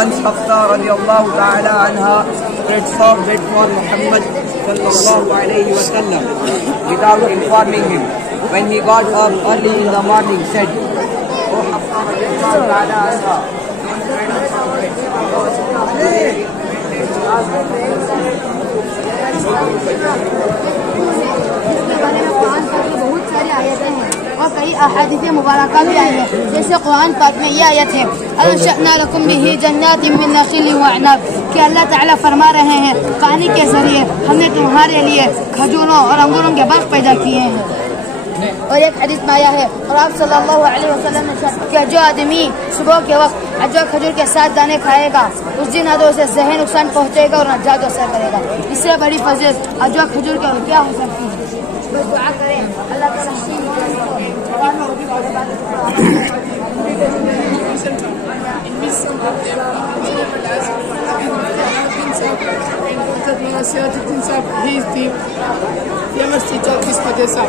Once Hafsa radiallahu ta'ala anha spread soft bed for Muhammad sallallahu alayhi wa sallam without informing him. When he got up early in the morning, said, "Oh Hafsa radiallahu ta'ala anha, बहुत सारी आयतें हैं और कई अहादीस मुबारक भी आई हैं, जैसे कुरान पाक में ये आयत है अलशअना लकुम बिही जन्नातिन मिन नखील व अनाब कि अल्लाह ताला फरमा रहे हैं पानी के जरिए हमने तुम्हारे लिए खजूरों और अंगूरों के बाग पैदा किए हैं। और एक हदीस में आया है और आप सल्लल्लाहु अलैहि वसल्लम ने कहा कि जो आदमी सुबह के वक्त अजवा खजूर के 7 दाने खाएगा उस दिन ना तो उसे ज़हन नुकसान पहुँचेगा और ना जादू असर करेगा। इससे बड़ी फजीलत अजवा खजूर के और क्या हो सकती है। बस दुआ करें अल्लाह ताला He is the famous teacher of this madrasa.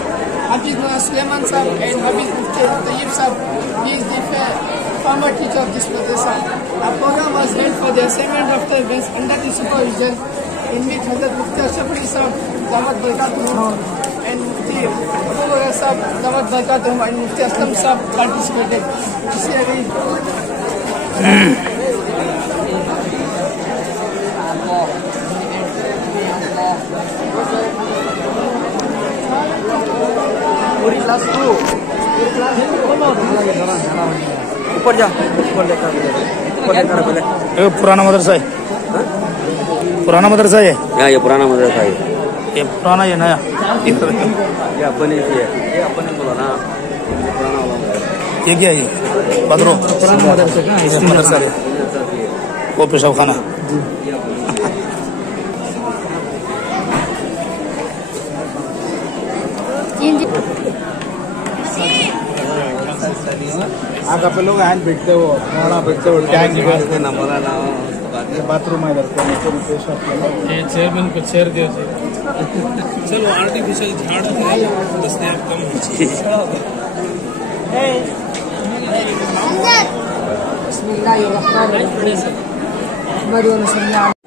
Hafiz Mullah Sulaiman Sahab and Hafiz Mufti Tayyib Sahab. He is the former teacher of this madrasa. A program was held for the assignment of the events under the supervision in which Hazrat Mufti Ashraf Ali Sahab, Damat Barakatuhum, and Mufti Abu Bakr Sahab, Damat Barakatuhum, and Mufti Aslam Sahab participated. ऊपर जा ऊपर लेकर पुराना मदरसा है। पुराना मदरसा है ये पुराना मदरसा है। ये पुराना ये नया ये अपने है ये अपने बोला ना पुराना वाला ये क्या है बदरो पुराना मदरसा का इसमें मदरसा है वो पेशाब खाना ಆಗ ಪೆಲ್ಲೋ ಹ್ಯಾಂಡ್ ಬಿಡ್ತೇವೆ ನೋಡ ಬಿಡ್ತೇವೆ ಟ್ಯಾಂಕ್ है नंबर ना बाथरूम है ये चेयरमैन को चेयर दिया चलो आर्टिफिशियल झाड़ दसने कम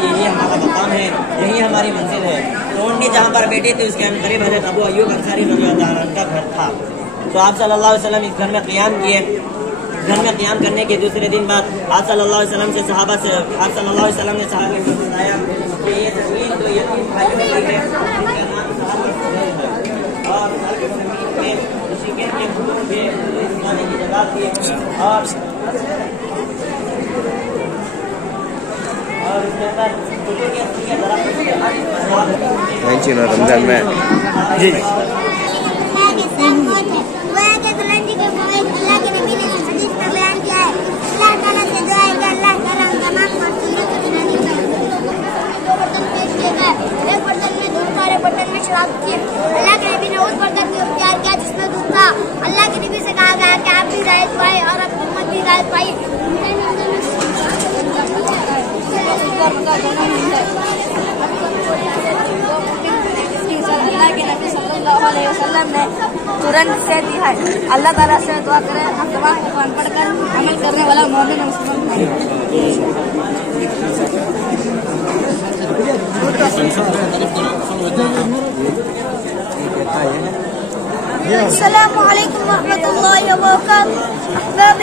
यही हमारा मकाम है, यही हमारी मंजिल है। तो उनकी जहाँ पर बैठे थे उसके करीब हज़रत अबू अय्यूब अंसारी रज़ियल्लाहु अन्हु का घर था। तो आप सल्लल्लाहु अलैहि वसल्लम इस घर में क़ियाम किए। घर में क़ियाम करने के दूसरे दिन बाद आप सल्लल्लाहु अलैहि वसल्लम ने सहाबा को बताया कि ये ज़मीन तो यतीम भाइयों की है और उसी के जगह थी और उसके अंदर रमजान में जी अल्लाह के नबी ने उस बर्तन को इख्तियार किया जिसमें दूध था। अल्लाह के नबी से कहा गया कि आप भी हिदायत पाए और आपकी उम्मत भी हिदायत पाई। अल्लाह के नबी सल्लल्लाहु अलैहि वसल्लम ने तुरंत से दी है। अल्लाह ताला से दुआ करें हम तमाम कुरान पढ़कर अमल करने वाला मोमिन मुस्लिम अस्सलामु अलैकुम व रहमतुल्लाहि व बरकातुहू। अहबाब